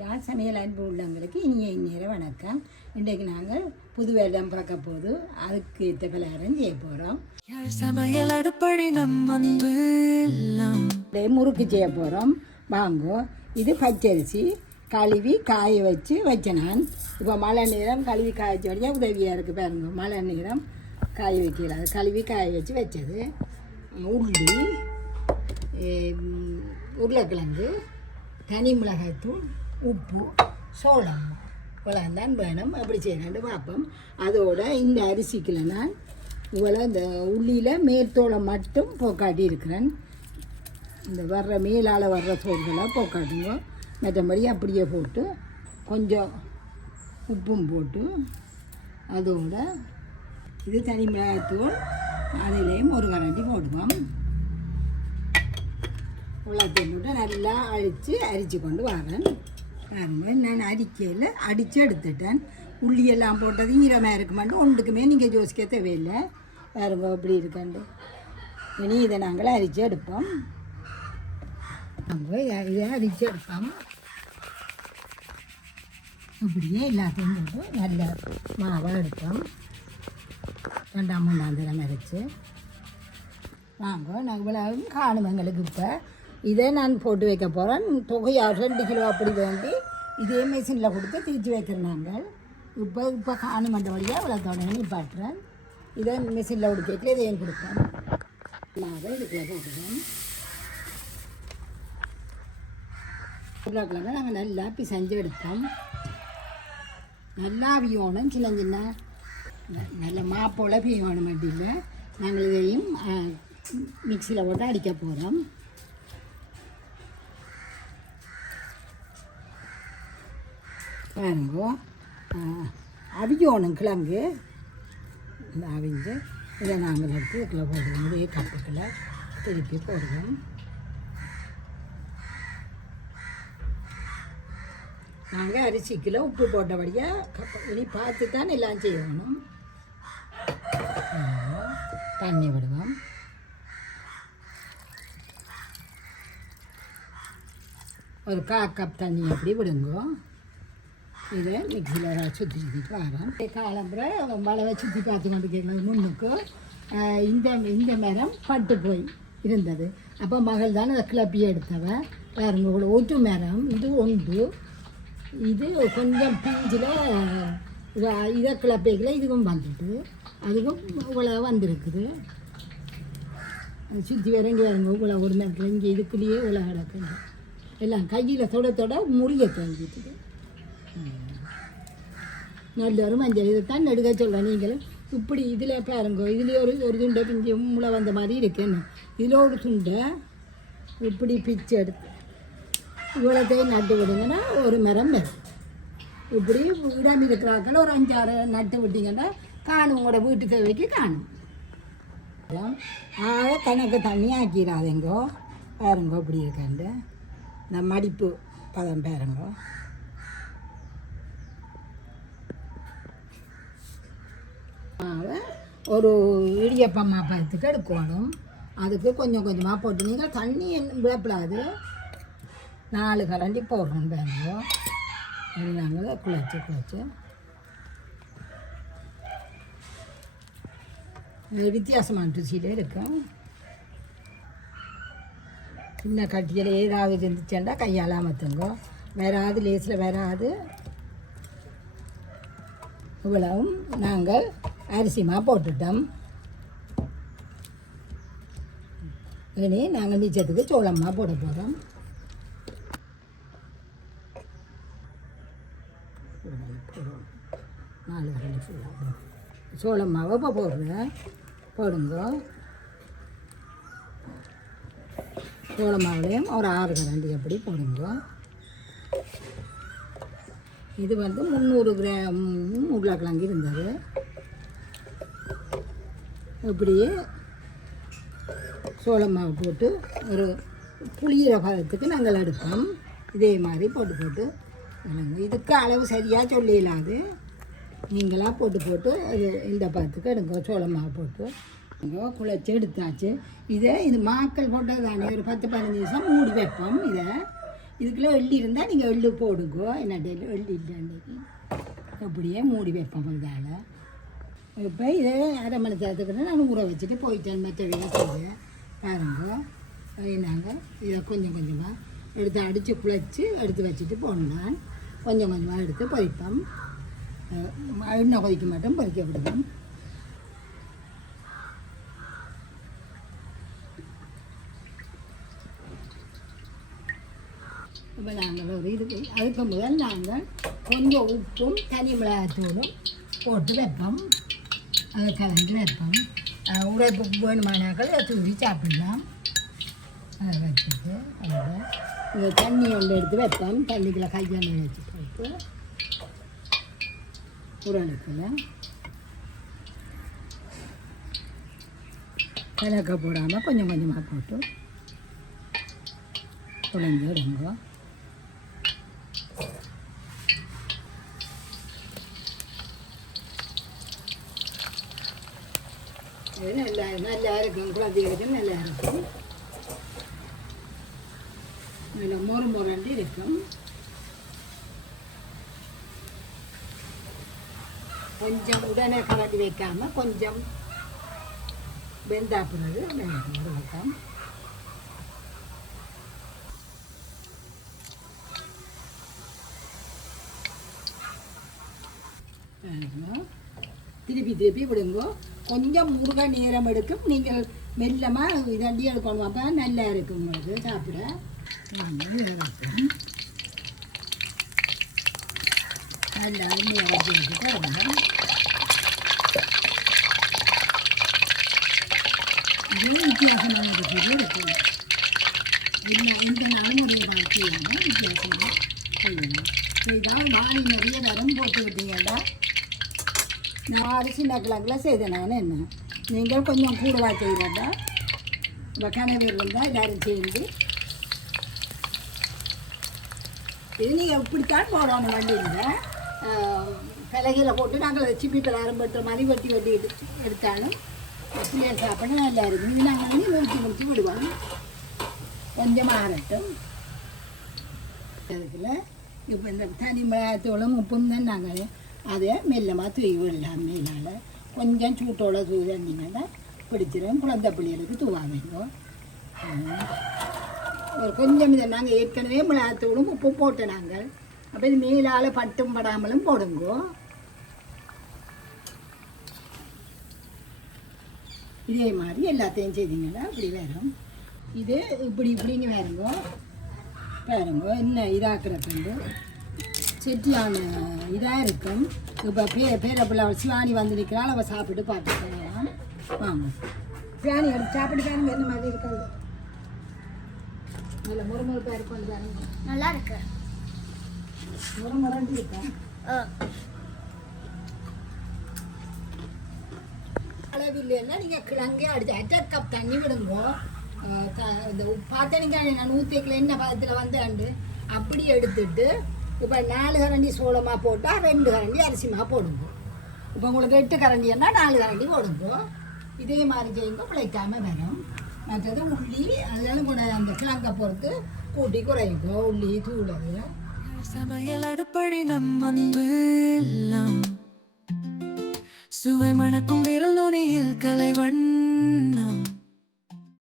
யார் சமையல் அன்பு உள்ளவங்களுக்கு இனிய வணக்கம். இன்றைக்கு நாங்கள் புது வருடம் பிறக்க போது அதுக்கு ஏற்ற பலகாரம் செய்ய போகிறோம். சமையல் அடுப்படி நம்ம முறுக்கு செய்ய போகிறோம். வாங்கோ. இது பச்சரிசி கழுவி காய வச்ச நான் இப்போ மழை நேரம் கழுவி காய வச்ச வழியாக உதவியாக இருக்குது பாருங்க. மழை நேரம் காய வைக்கிறாது கழுவி காய வச்சது உள்ளி, உருளைக்கிழங்கு, தனி மிளகாய்த்தூள், உப்பு, சோளம் இவ்வளோந்தான் வேணும். எப்படி செய்யலான்னு பார்ப்போம். அதோட இந்த அரிசிக்குள்ள நான் இவ்வளோ இந்த உள்ளியில் மேற்தோளம் மட்டும் போக்காட்டி இருக்கிறேன். இந்த மேலால் வர்ற தோல்களாக போக்காட்டுங்க. மற்றபடி அப்படியே போட்டு கொஞ்சம் உப்பும் போட்டு அதோட இது தனி மிளகாய்த்தூள் அதிலேயும் ஒரு கரண்டி போடுவோம். உள்ளத்தையும் போட்டு நல்லா அரிச்சு கொண்டு வரேன். நான் அரிக்கையில் அடித்து எடுத்துட்டேன். உள்ளியெல்லாம் போட்டது ஈரமாக இருக்குமாண்டு ஒன்றுக்குமே நீங்கள் யோசிக்க தேவையில்லை. பாருங்க எப்படி இருக்காண்டு. இனி இதை நாங்கள் அரித்து எடுப்போம். இதை அரித்து எடுப்போம். இப்படியே எல்லாத்தையும் போட்டு நல்ல மாவாக எடுப்போம். 2-3 தரம் அரைச்சி வாங்க. நாங்கள் இவ்வளவு காணும் எங்களுக்கு. இப்போ இதை நான் போட்டு வைக்க போகிறேன். தொகையாக 2 கிலோ அப்படி வேண்டி இதே மிஷினில் கொடுத்து திரிச்சு வைக்கிறேன். நாங்கள் இப்போ காணும் மண்டபடியாக இவ்வளோ தொடங்கி நிப்பாட்டுறேன். இதை மிஷினில் கொடுத்துட்டு இதையும் கொடுப்பேன். மாவை இதுக்குள்ள போட்டுக்கிறேன். உருளைக்கிழங்கு நாங்கள் நல்லா பிசைஞ்சு எடுப்போம். நல்லா அவியோணும். சின்ன நல்ல மாப்போல் பியோணும். அப்படின்னா நாங்கள் இதையும் மிக்சியில் போட்டு அடிக்க போகிறோம். பாருங்க அவியோணும் கிழங்கு. அவிஞ்சு இதை நாங்கள் எடுத்து இதில் போடுவோம். இதே கப்புக்கில் திருப்பி போடுவோம். நாங்கள் அரிசிக்கில் உப்பு போட்டபடியாக இனி பார்த்து தான் எல்லாம் செய்யணும். தண்ணி விடுவோம். ஒரு 1/4 கப் தண்ணி அப்படி விடுங்க. இதை மிக்சியில் சுற்றிட்டு வரேன். காலம்புற வளவை சுற்றி பார்த்து கொண்டு கேட்கலாம். முன்னுக்கு இந்த மரம் பட்டு போய் இருந்தது. அப்போ மகள் தான் அதை கிளப்பி எடுத்தவ. பாருங்க இவ்வளோ ஒட்டு மரம். இது ஒன்று. இது கொஞ்சம் பிஞ்சில் இதை கிளப்பிக்கல இதுவும் வந்துட்டு அதுக்கும் இவ்வளோ வந்திருக்குது. சுற்றி வரண்டி வருங்க. இவ்வளோ ஒரு நேரத்தில் இங்கே இதுக்குள்ளேயே இவ்வளோ கிடக்குது. எல்லாம் கையில் தொட முறிய தங்கிட்டுது. நல்ல ஒரு மஞ்சள் இதைத்தான் எடுக்க சொல்கிறேன். நீங்களும் இப்படி இதில் பாருங்க. இதுலேயே ஒரு துண்டை பிஞ்சு முளை வந்த மாதிரி இருக்குன்னு இதில் ஒரு துண்டை இப்படி பிச்சு எடுத்து இவ்வளோத்தையும் நட்டு விடுங்கன்னா ஒரு மரம் வரும். இப்படி இடம் இருக்கிறாக்கள் ஒரு 5-6 நட்டு விட்டிங்கன்னா காணும். உங்களோட வீட்டு தேவைக்கு காணும். கணக்கு தண்ணி ஆக்கிடாதேங்கோ. பாருங்கோ இப்படி இருக்காண்டு இந்த மடிப்பு பதம் பாருங்கோ. ஒரு இடியப்பம் மாப்பத்துக்கு எடுக்கணும். அதுக்கு கொஞ்சம் கொஞ்சமாக போட்டு நீங்கள் தண்ணி விழப்படாது. 4 கரண்டி போடுறோம். பாருங்க நாங்கள் குழச்சி வித்தியாசமான ருசியில் இருக்கும். சின்ன கட்டியில் ஏதாவது இருந்துச்சுன்னா கையால் அமர்த்துங்க. வராது, லேஸில் வராது. இவ்வளவும் நாங்கள் அரிசிமா போட்டுட்டோம். இனி நாங்கள் மிச்சத்துக்கு சோளமாக போட போகிறோம். சோளம் மாவை இப்போ போடுறேன். போடுங்க. சோள மாவுலேயும் ஒரு 6 கரண்டி அப்படி போடுங்க. இது 300 கிராம் உருளைக்கிழங்கு இருந்தது. இப்படியே சோள மாவு போட்டு ஒரு புளியிற காலத்துக்கு நாங்கள் எடுப்போம். இதே மாதிரி போட்டு இதுக்கு அளவு சரியாக சொல்லிடலாது. நீங்களாக போட்டு இந்த பதத்துக்கு எடுங்க. சோள மாவு போட்டு குழச்சி எடுத்தாச்சு. இது மாக்கள் போட்டது தானே ஒரு 10-15 நிமிஷம் மூடி வைப்போம். இதை இதுக்குள்ளே எள்ளி இருந்தால் நீங்கள் எள்ளு போடுங்க. என்னட்ட எள்ளி இல்லை அன்றைக்கி. அப்படியே மூடி வைப்போம் இதால். இப்போ இதை அரை மணி நேரத்துக்கு நான் ஊற வச்சுட்டு போயிட்டேன். மற்ற வேலை செய்ய பாருங்க. நாங்கள் இதை கொஞ்சம் கொஞ்சமாக எடுத்து அடித்து குழைச்சி எடுத்து வச்சுட்டு போனேன். கொஞ்சம் கொஞ்சமாக எடுத்து பொரிப்போம். எண்ணெய் கொதிக்க மாட்டோம், பொரிக்க விடுவோம். இப்போ நாங்கள் ஒரு இது அதுக்கு முதல் நாங்கள் கொஞ்சம் உப்பும் தனி மிளகாத்தூளும் போட்டு வைப்போம். அதை கலந்து வைப்போம். உரைப்பு வேணுமானாக்கள் அதை தூவி சாப்பிடலாம். அதை வச்சுட்டு அதில் இதை தண்ணி ஒன்று எடுத்து வைப்போம். தண்ணிக்குள்ள கையெண்ணெய் வச்சு போட்டு உரலுக்குள்ள கலக்க போடாமல் கொஞ்சம் கொஞ்சமாக போட்டு குழந்தை எடுங்க. நல்லா நல்லா இருக்கும். குழந்தைகளுக்கு நல்லா இருக்கும். நல்லா மொறு மொரண்டு இருக்கும். கொஞ்சம் உடனே கலட்டி வைக்காமல் கொஞ்சம் வெந்தா பிறகு வைക്കാം. திருப்பி திருப்பி விடுங்க. கொஞ்சம் முருக நேரம் எடுக்கும். நீங்கள் மெல்லமாக இதண்டி எடுக்கணும். அப்போ நல்லா இருக்கும் உங்களுக்கு சாப்பிட. நல்லா எண்ணெய் வச்சு வச்சுட்டு இது வித்தியாசமான இருக்குது இருக்கும். இந்த நாளும் ஒரு பாக்கி வித்தியாசமாக செய்யணும். இதுதான் வாணி நிறைய தரம் போட்டு விட்டீங்கன்னா நான் அரிசி நக்கலாக்கெல்லாம் செய்தேன். நான் என்ன நீங்கள் கொஞ்சம் கூடவா செய்கிறதா இப்போ கனவு இருந்தால் எல்லோரும் சேர்ந்து இது நீங்கள் இப்படித்தான் போடணும். வண்டியில் பலகையில் போட்டு நாங்கள் சிப்பி பலகாரம் பட்டுற மாதிரி வெட்டி வெட்டி எடுத்தாலும் பிள்ளைகள் சாப்பிட நல்லா இருக்கும். இது நாங்கள் வந்து முடிச்சு விடுவோம். கொஞ்சம் ஆறட்டும். அதுக்குள்ள இப்போ இந்த தனி மிளகாத்தூளும் உப்பும் தான் நாங்கள் அதை மெல்லமாக தூவி விடலாம். மேலால் கொஞ்சம் சூட்டோட தூவிங்கன்னா பிடிச்சிடும். குழந்தை பிள்ளைகளுக்கு தூவாங்க. ஒரு கொஞ்சம் இதை நாங்கள் ஏற்கனவே மிளகாத்தூளும் உப்பும் போட்டோம் நாங்கள். அப்போ இது மேலால் பட்டும் படாமலும் போடுங்கோ. இதே மாதிரி எல்லாத்தையும் செய்திங்கன்னா இப்படி வரும். இது இப்படி இப்படிங்க வேறுங்கோ. பாருங்க என்ன இதாக்குறப்பண்டு செட்டியான இதாக இருக்கும். இப்போ பேரப்பிள்ளை அவள் சிவானி வந்து நிற்கிறாள். அவள் சாப்பிட்டு பார்த்துக்கலாம். வாங்க சிவானி எடுத்து சாப்பிட்டு பாருங்க என்ன மாதிரி இருக்காது. நல்ல முறுமுறுப்பாக இருக்கும். பாருங்க நல்லா இருக்கு. முறுமுறண்டு இருக்கேன். அளவில்லைன்னா நீங்கள் கிழங்கே அடிச்சு 1/2 கப் தண்ணி விடுங்கோ. இந்த பார்த்தனிங்க நான் 100 என்ன பதத்தில் வந்து அப்படி எடுத்துட்டு இப்போ 4 கரண்டி சோளமாக போட்டால் 2 கரண்டி அரிசிமாக போடுங்க. இப்போ உங்களுக்கு 8 கரண்டின்னா 4 கரண்டி போடுங்க. இதே மாதிரி செய்யுங்க. பிழைக்காமல் வரும். மற்றது உள்ளி அதெல்லாம் கூட அந்த கிழங்க பொறுத்து கூட்டி குறையுங்க. உள்ளி தூள் சமையல் அடுப்படி நம்ம சுவை மணக்கும் விரல் நுனியில் கலை வண்ணம்